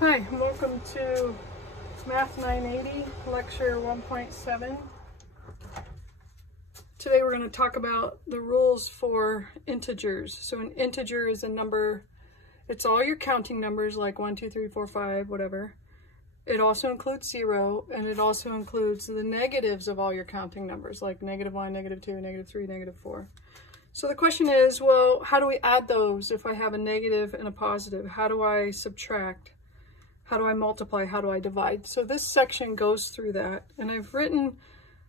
Hi, and welcome to Math 980, Lecture 1.7. Today we're going to talk about the rules for integers. So an integer is a number, it's all your counting numbers like 1, 2, 3, 4, 5, whatever. It also includes 0, and it also includes the negatives of all your counting numbers like -1, -2, -3, -4. So the question is, well, how do we add those if I have a negative and a positive? How do I subtract? How do I multiply? How do I divide? So this section goes through that. And I've written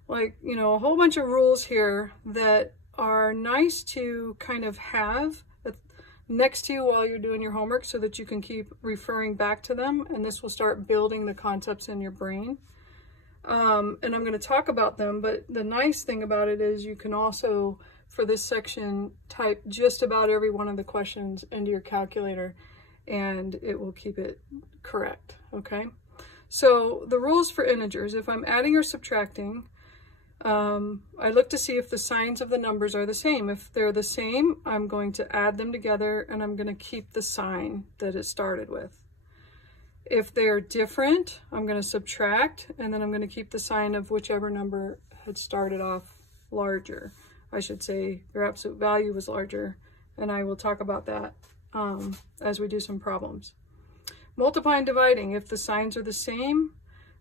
a whole bunch of rules here that are nice to kind of have next to you while you're doing your homework so that you can keep referring back to them. And this will start building the concepts in your brain. And I'm going to talk about them. But the nice thing about it is you can also, for this section, type just about every one of the questions into your calculator, and it will keep it correct, okay? So the rules for integers, if I'm adding or subtracting, I look to see if the signs of the numbers are the same. If they're the same, I'm going to add them together and I'm going to keep the sign that it started with. If they're different, I'm going to subtract, and then I'm going to keep the sign of whichever number had started off larger. I should say their absolute value was larger, and I will talk about that as we do some problems. Multiplying and dividing, if the signs are the same,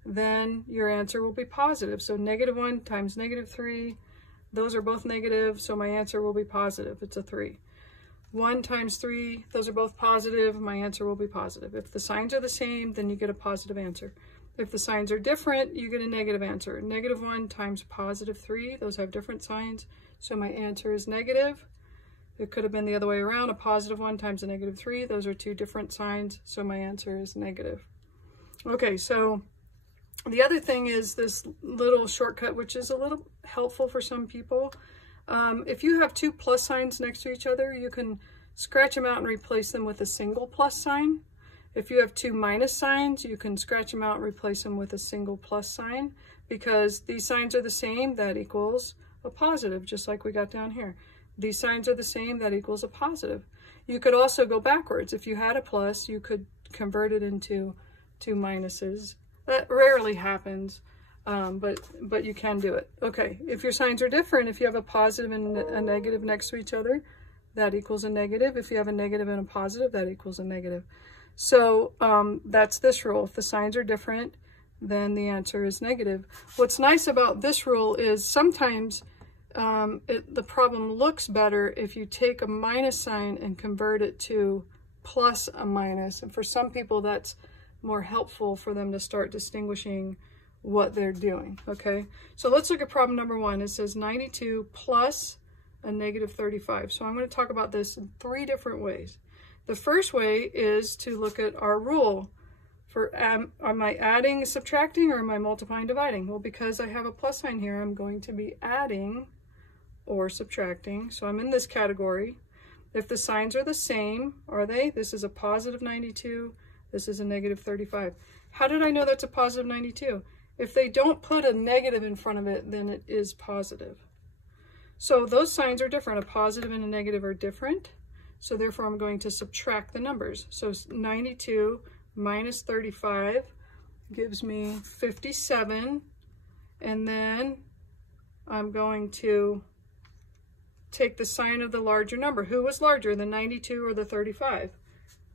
then your answer will be positive. So -1 times -3, those are both negative, so my answer will be positive. It's a 3. 1 times 3, those are both positive, my answer will be positive. If the signs are the same, then you get a positive answer. If the signs are different, you get a negative answer. -1 times +3, those have different signs, so my answer is negative. It could have been the other way around, a +1 times a -3. Those are two different signs, so my answer is negative. Okay, so the other thing is this little shortcut, which is a little helpful for some people. If you have two plus signs next to each other, you can scratch them out and replace them with a single plus sign. If you have two minus signs, you can scratch them out and replace them with a single plus sign. Because these signs are the same, that equals a positive, just like we got down here. These signs are the same, that equals a positive. You could also go backwards. If you had a plus, you could convert it into two minuses. That rarely happens, but you can do it. Okay, if your signs are different, if you have a positive and a negative next to each other, that equals a negative. If you have a negative and a positive, that equals a negative. So that's this rule. If the signs are different, then the answer is negative. What's nice about this rule is sometimes the problem looks better if you take a minus sign and convert it to plus a minus. And for some people, that's more helpful for them to start distinguishing what they're doing, okay? So let's look at problem number 1. It says 92 plus a -35. So I'm going to talk about this in 3 different ways. The first way is to look at our rule for am I adding, subtracting, or am I multiplying, dividing? Well, because I have a plus sign here, I'm going to be adding or subtracting. So I'm in this category. If the signs are the same, are they? This is a positive 92. This is a -35. How did I know that's a positive 92? If they don't put a negative in front of it, then it is positive. So those signs are different. A positive and a negative are different. So therefore, I'm going to subtract the numbers. So 92 minus 35 gives me 57. And then I'm going to take the sign of the larger number. Who was larger, the 92 or the 35?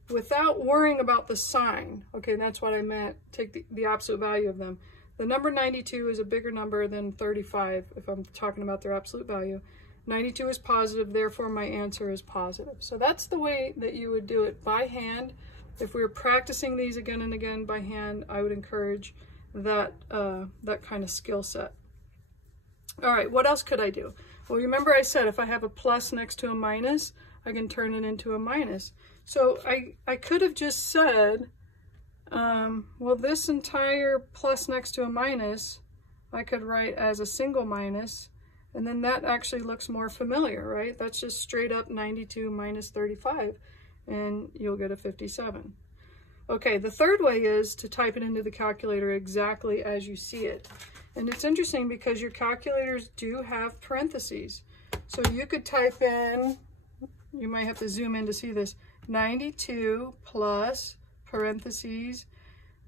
Without worrying about the sign. Okay, that's what I meant. Take the absolute value of them. The number 92 is a bigger number than 35 if I'm talking about their absolute value. 92 is positive, therefore my answer is positive. So that's the way that you would do it by hand. If we were practicing these again and again by hand, I would encourage that, that kind of skill set. All right, what else could I do? Well, remember I said if I have a plus next to a minus, I can turn it into a minus. So I could have just said, well, this entire plus next to a minus, I could write as a single minus, and then that actually looks more familiar, right? That's just straight up 92 minus 35, and you'll get a 57. Okay, the third way is to type it into the calculator exactly as you see it. And it's interesting because your calculators do have parentheses. So you could type in, you might have to zoom in to see this, 92 plus parentheses,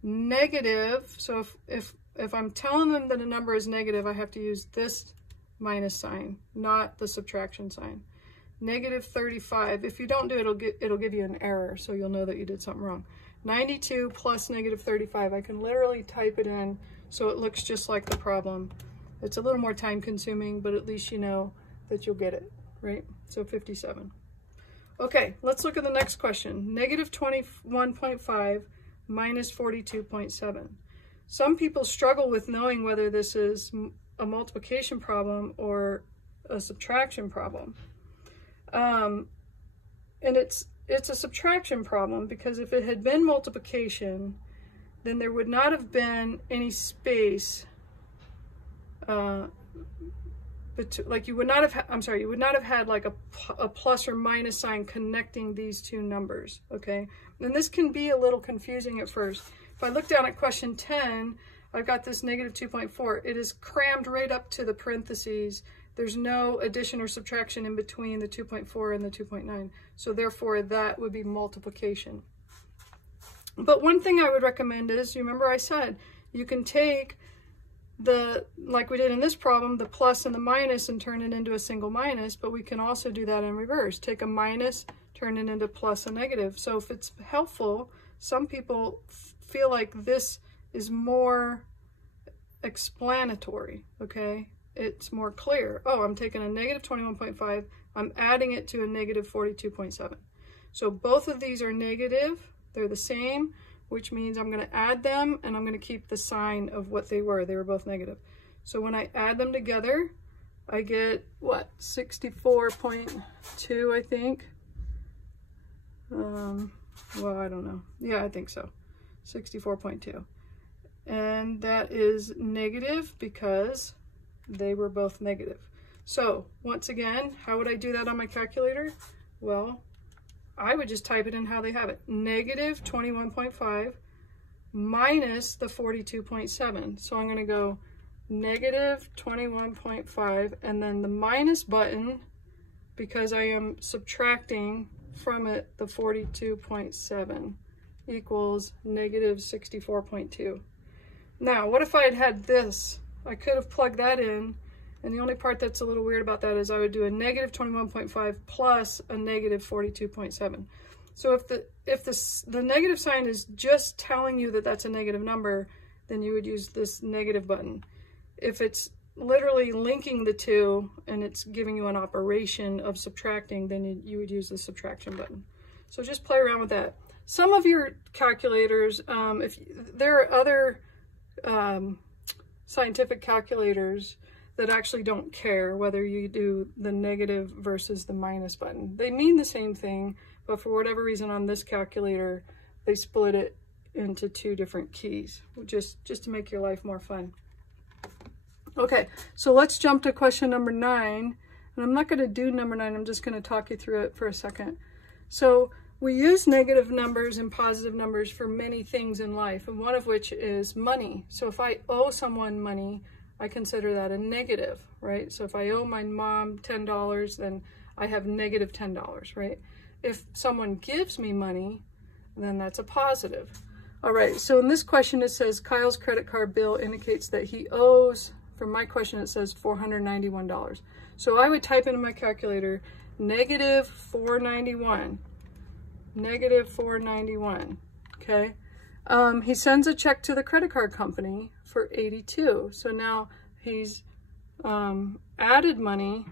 negative. So if I'm telling them that a number is negative, I have to use this minus sign, not the subtraction sign. Negative 35. If you don't do it, it'll give you an error, so you'll know that you did something wrong. 92 plus negative 35. I can literally type it in so it looks just like the problem. It's a little more time consuming, but at least you know that you'll get it, right? So 57. Okay, let's look at the next question. Negative 21.5 minus 42.7. Some people struggle with knowing whether this is a multiplication problem or a subtraction problem. And it's a subtraction problem because if it had been multiplication, then there would not have been any space, like you would not have had like a plus or minus sign connecting these two numbers, okay? And this can be a little confusing at first. If I look down at question 10, I've got this negative 2.4. It is crammed right up to the parentheses. There's no addition or subtraction in between the 2.4 and the 2.9. So therefore, that would be multiplication. But one thing I would recommend is, you remember I said, you can take like we did in this problem, the plus and the minus and turn it into a single minus, but we can also do that in reverse. Take a minus, turn it into plus and negative. So if it's helpful, some people feel like this is more explanatory, okay? It's more clear. Oh, I'm taking a negative 21.5, I'm adding it to a negative 42.7. So both of these are negative, they're the same, which means I'm going to add them and I'm going to keep the sign of what they were. They were both negative. So when I add them together, I get, what, 64.2, I think. Well, I don't know. Yeah, I think so. 64.2. And that is negative because they were both negative. So once again, how would I do that on my calculator? Well, I would just type it in how they have it. Negative 21.5 minus the 42.7. So I'm going to go negative 21.5 and then the minus button, because I am subtracting from it the 42.7, equals negative 64.2. Now, what if I had had this? I could have plugged that in, and the only part that's a little weird about that is I would do a negative 21.5 plus a negative 42.7. So if the negative sign is just telling you that that's a negative number, then you would use this negative button. If it's literally linking the two and it's giving you an operation of subtracting, then you would use the subtraction button. So just play around with that. Some of your calculators, if there are other scientific calculators that actually don't care whether you do the negative versus the minus button. They mean the same thing, but for whatever reason on this calculator, they split it into two different keys, just to make your life more fun. Okay, so let's jump to question number 9. And I'm not going to do number 9, I'm just going to talk you through it for a second. So we use negative numbers and positive numbers for many things in life, and one of which is money. So if I owe someone money, I consider that a negative, right? So if I owe my mom $10, then I have negative $10, right? If someone gives me money, then that's a positive. All right, so in this question, it says Kyle's credit card bill indicates that he owes, for my question, it says $491. So I would type into my calculator, negative 491. Negative 491, okay? He sends a check to the credit card company for 82. So now he's added money.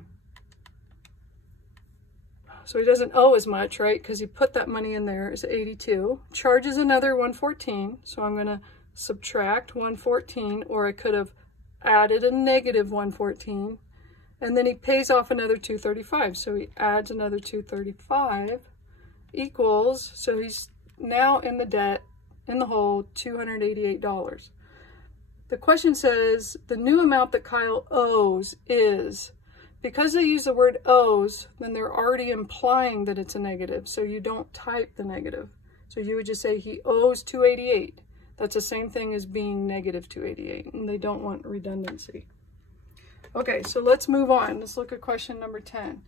So he doesn't owe as much, right? Because he put that money in there as 82. Charges another 114. So I'm going to subtract 114, or I could have added a negative 114. And then he pays off another 235. So he adds another 235 equals, so he's now in the debt, in the hole, $288. The question says the new amount that Kyle owes is, because they use the word owes, then they're already implying that it's a negative, so you don't type the negative. So you would just say he owes $288. That's the same thing as being negative $288, and they don't want redundancy. Okay, so let's move on. Let's look at question number 10.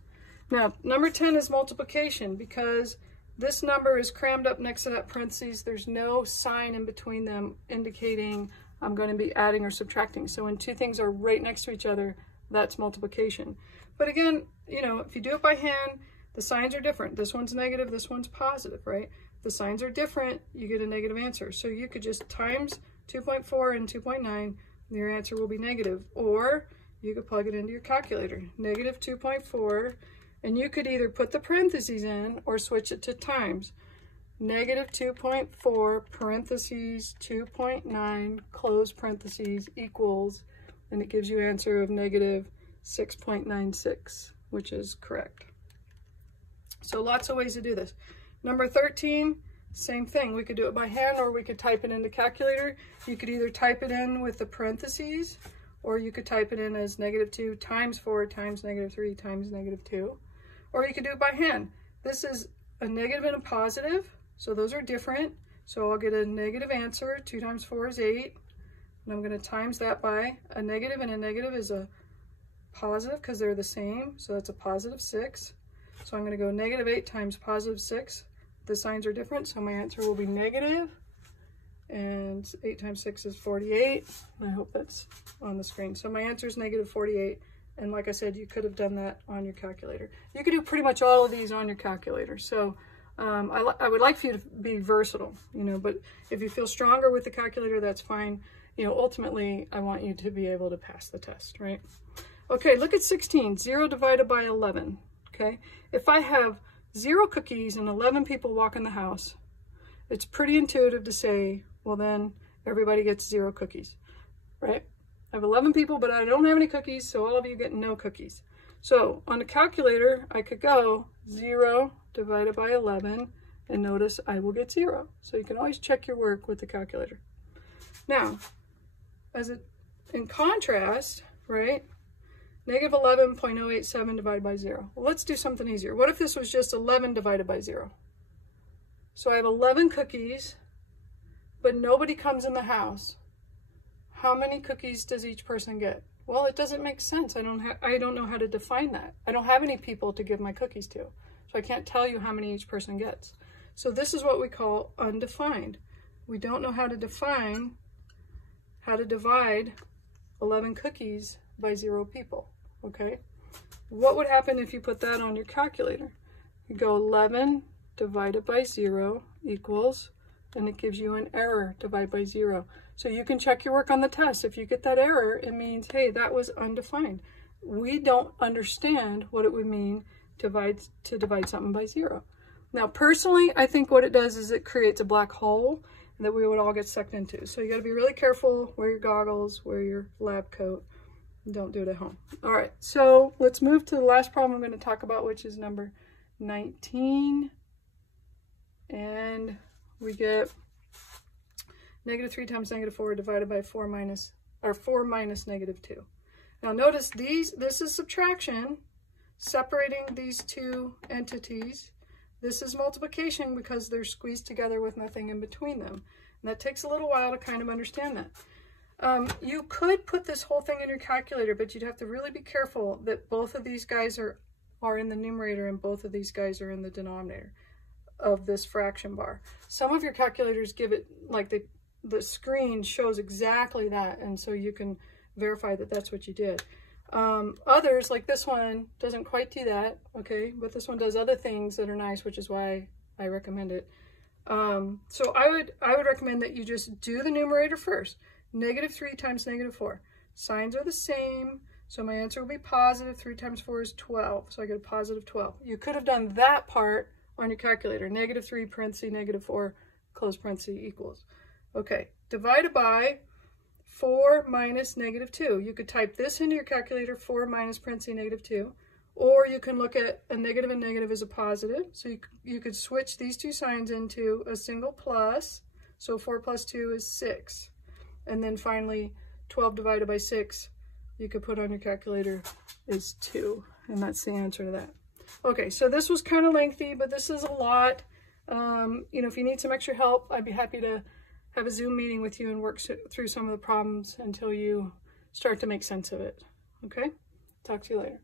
Now, number 10 is multiplication, because This number is crammed up next to that parentheses. There's no sign in between them indicating I'm going to be adding or subtracting. So when two things are right next to each other, that's multiplication. But again, you know, if you do it by hand, the signs are different. This one's negative, this one's positive, right? The signs are different, you get a negative answer. So you could just times 2.4 and 2.9, and your answer will be negative. Or you could plug it into your calculator, negative 2.4, and you could either put the parentheses in or switch it to times. Negative 2.4 parentheses 2.9 close parentheses equals, and it gives you an answer of negative 6.96, which is correct. So lots of ways to do this. Number 13, same thing. We could do it by hand or we could type it into calculator. You could either type it in with the parentheses or you could type it in as negative 2 times 4 times negative 3 times negative 2. Or you could do it by hand. This is a negative and a positive, so those are different. So I'll get a negative answer. 2 times 4 is 8. And I'm going to times that by a negative, and a negative is a positive because they're the same. So that's a positive 6. So I'm going to go negative 8 times positive 6. The signs are different, so my answer will be negative. And 8 times 6 is 48. I hope that's on the screen. So my answer is negative 48. And like I said, you could have done that on your calculator. You could do pretty much all of these on your calculator. So I would like for you to be versatile, you know, but if you feel stronger with the calculator, that's fine. You know, ultimately, I want you to be able to pass the test, right? Okay, look at 16, 0 divided by 11, okay? If I have 0 cookies and 11 people walk in the house, it's pretty intuitive to say, well, then everybody gets 0 cookies, right? I have 11 people, but I don't have any cookies, so all of you get no cookies. So on the calculator, I could go 0 divided by 11, and notice I will get 0. So you can always check your work with the calculator. Now, in contrast, right, negative 11.087 divided by 0. Well, let's do something easier. What if this was just 11 divided by 0? So I have 11 cookies, but nobody comes in the house. How many cookies does each person get? Well, it doesn't make sense. I don't know how to define that. I don't have any people to give my cookies to, so I can't tell you how many each person gets. So this is what we call undefined. We don't know how to divide 11 cookies by 0 people, okay? What would happen if you put that on your calculator? You go 11 divided by 0 equals, and it gives you an error, divide by 0. So you can check your work on the test. If you get that error, it means, hey, that was undefined. We don't understand what it would mean to divide something by 0. Now, personally, I think what it does is it creates a black hole that we would all get sucked into. So you got to be really careful, wear your goggles, wear your lab coat. Don't do it at home. All right, so let's move to the last problem I'm going to talk about, which is number 19. And we get negative 3 times negative 4 divided by 4 minus negative 2. Now notice this is subtraction, separating these two entities. This is multiplication because they're squeezed together with nothing in between them. And that takes a little while to kind of understand that. You could put this whole thing in your calculator, but you'd have to really be careful that both of these guys are in the numerator and both of these guys are in the denominator of this fraction bar. Some of your calculators give it, like the screen shows exactly that, and so you can verify that that's what you did. Others, like this one, doesn't quite do that, okay? But this one does other things that are nice, which is why I recommend it. So I would recommend that you just do the numerator first. Negative 3 times negative 4. Signs are the same, so my answer will be positive. 3 times 4 is 12, so I get a positive 12. You could have done that part on your calculator. Negative 3 parenthesis negative 4 close parenthesis equals. Okay, divided by 4 minus negative 2. You could type this into your calculator, 4 minus parenthesis negative 2, or you can look at a negative and negative as a positive. So you could switch these two signs into a single plus. So 4 plus 2 is 6. And then finally, 12 divided by 6, you could put on your calculator, is 2. And that's the answer to that. Okay, so this was kind of lengthy, but this is a lot. You know, if you need some extra help, I'd be happy to have a Zoom meeting with you and work through some of the problems until you start to make sense of it. Okay? Talk to you later.